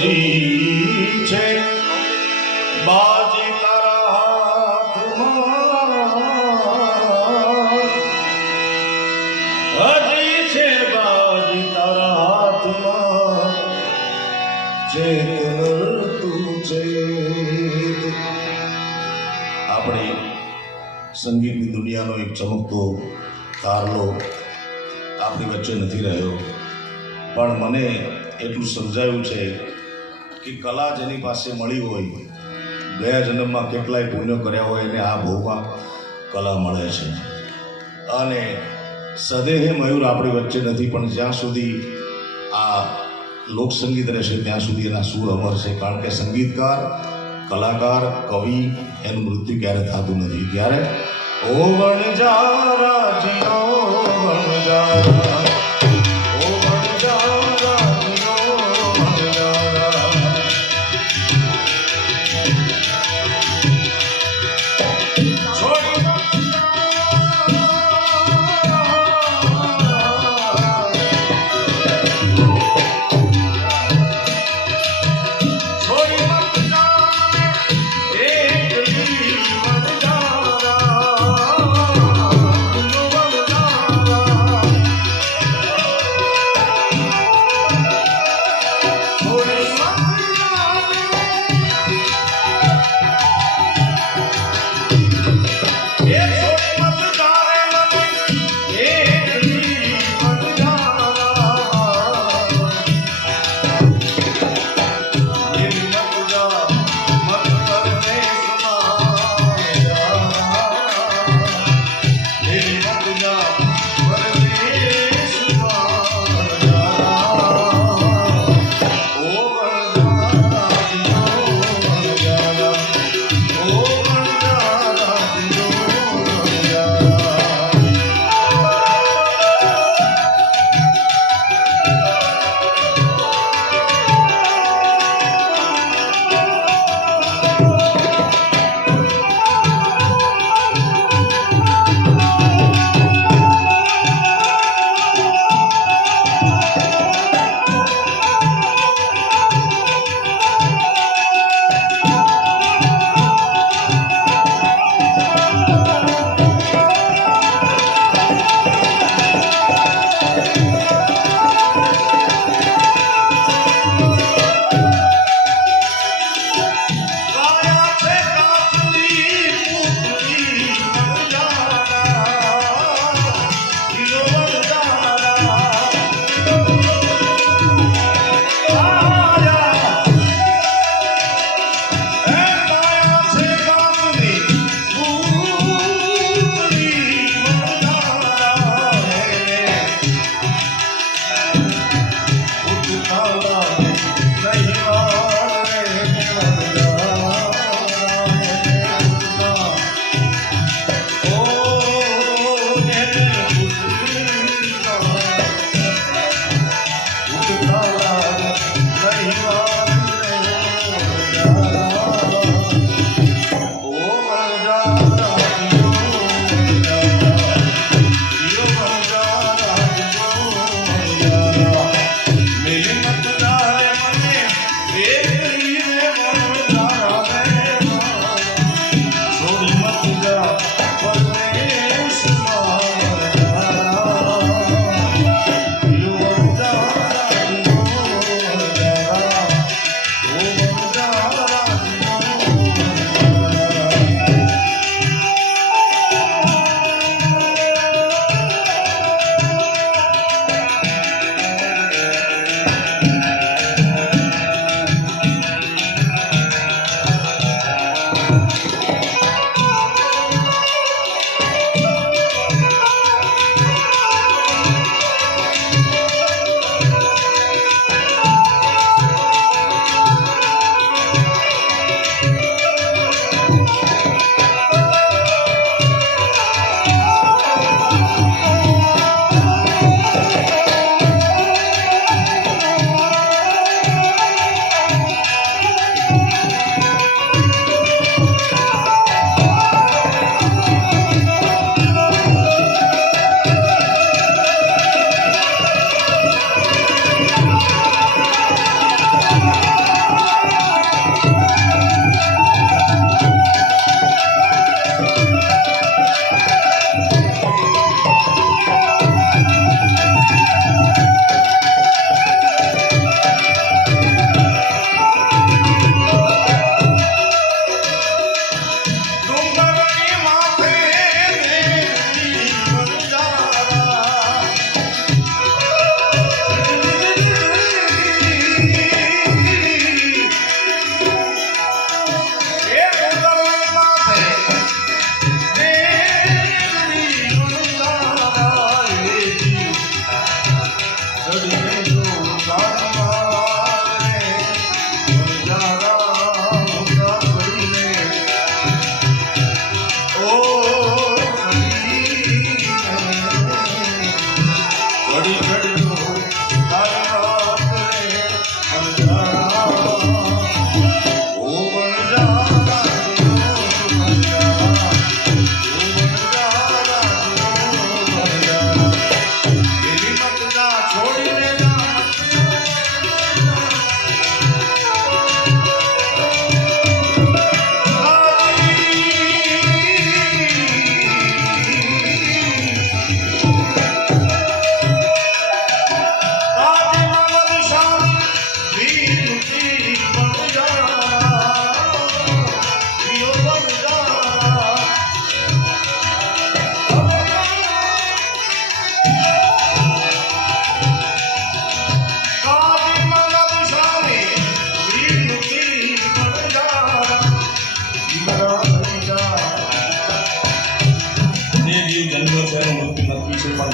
હજી છે બાજી તારા હાથમાં, હજી છે બાજી તારા હાથમાં, ચેતન તું ચેત. આપણે સંગીતની દુનિયાનો એક ચમકતો તારલો આપણી વચ્ચે નથી રહ્યો, પણ મને એટલું સમજાયું છે કે કલા જેની પાસે મળી હોય, ગયા જન્મમાં કેટલાય પુણ્યો કર્યા હોય એને આ ભોગમાં કલા મળે છે. અને સદેહે મયુર આપણી વચ્ચે નથી, પણ જ્યાં સુધી આ લોકસંગીત રહેશે ત્યાં સુધી એના સૂર અમર છે. કારણ કે સંગીતકાર, કલાકાર, કવિ એનું મૃત્યુ ક્યારે થતું નથી. ત્યારે ઓ વણજારા જીઓ વણજારા, ઓ વણજારા જીઓ વણજારા, છોડી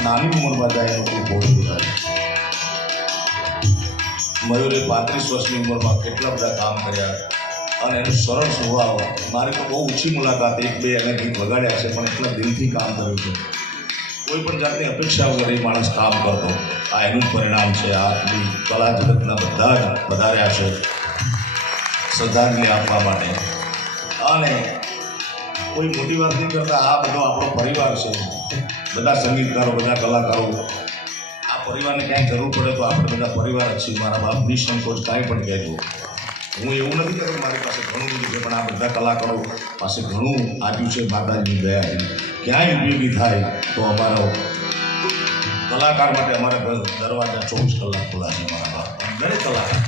નાની ઉંમરમાં જાય એનો કોઈ બોધ નથી. મયુરે 35 વર્ષની ઉંમરમાં કેટલા બધા કામ કર્યા અને એનું સરળ સ્વભાવ. મારે તો બહુ ઓછી મુલાકાત 1-2 એને ગીત વગાડ્યા છે, પણ એટલા દિલથી કામ કર્યું છે. કોઈ પણ જાતની અપેક્ષા વગર એ માણસ કામ કરતો. આ એનું જ પરિણામ છે. આટલી કલા જગતના બધા જ વધાર્યા છે શ્રદ્ધાંજલિ આપવા માટે. અને કોઈ મોટી વાત નહીં કરતા, આ બધો આપણો પરિવાર છે. બધા સંગીતકારો, બધા કલાકારો, આ પરિવારને ક્યાંય જરૂર પડે તો આપણે બધા પરિવાર જ છીએ. મારા બાપ નિસંકોચ કાંઈ પણ કહેજો. હું એવું નથી કહેતો મારી પાસે ઘણું બધું છે, પણ આ બધા કલાકારો પાસે ઘણું આપ્યું છે માતાજીની દયાથી. ક્યાંય ઉપયોગી થાય તો અમારો કલાકાર માટે અમારા દરવાજા 24 કલાક ખુલ્લા છે. મારા બાપ દરેક કલાકાર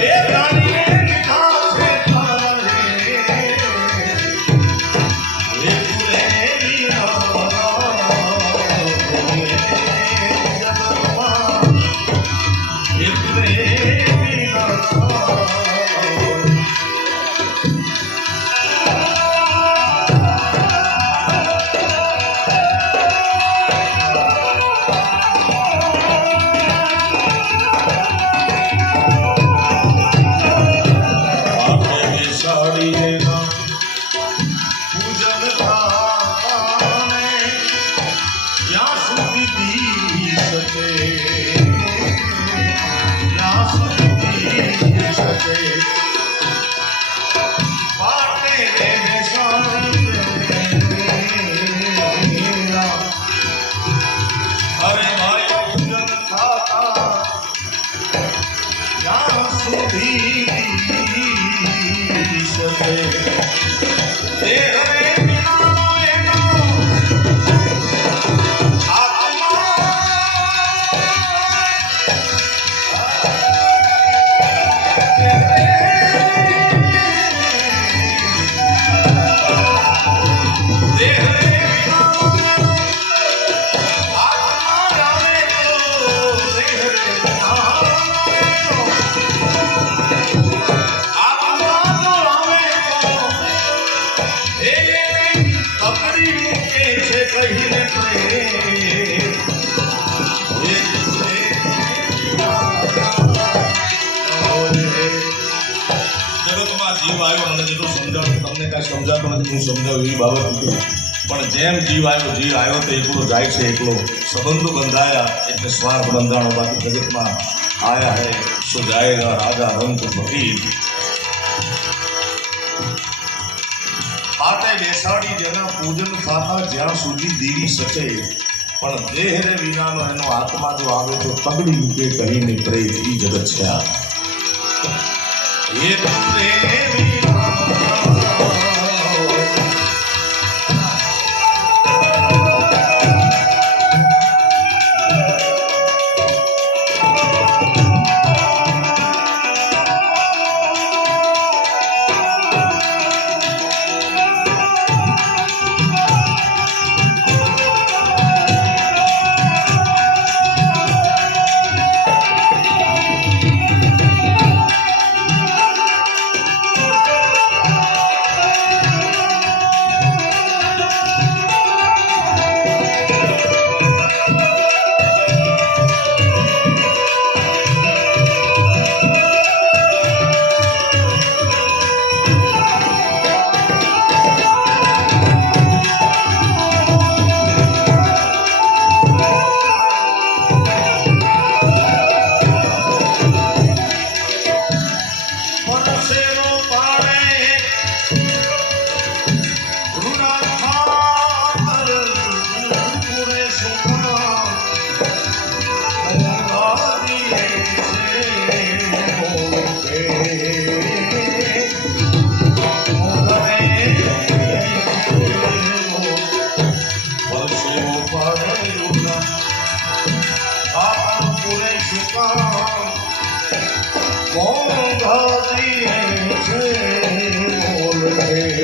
Yeah. સુધી શકે દેહ વિનાનો એનો જીવ આવ્યો મને જેટલું સમજાવું તમને કાંઈ સમજાતું નથી હું સમજાવું એવી બાબત નથી પણ જેમ જીવ આવ્યો તો એકલો જાય છે એકલો સંબંધો બંધાયા એટલે સ્વાર્થ બંધાણો બાકી જગતમાં આયા હે સો જાયેગા રાજા રંગ ફકીર પાટે બેસાડી જેના પૂજન થતા જ્યાં સુધી દેવી સચે પણ દેહ રે વિનાનો એનો આત્મા જો આવે તો તગડી મૂકે કહીને પ્રેત ઈ જગત છે આ ये प्रेमी मोह दिए बोल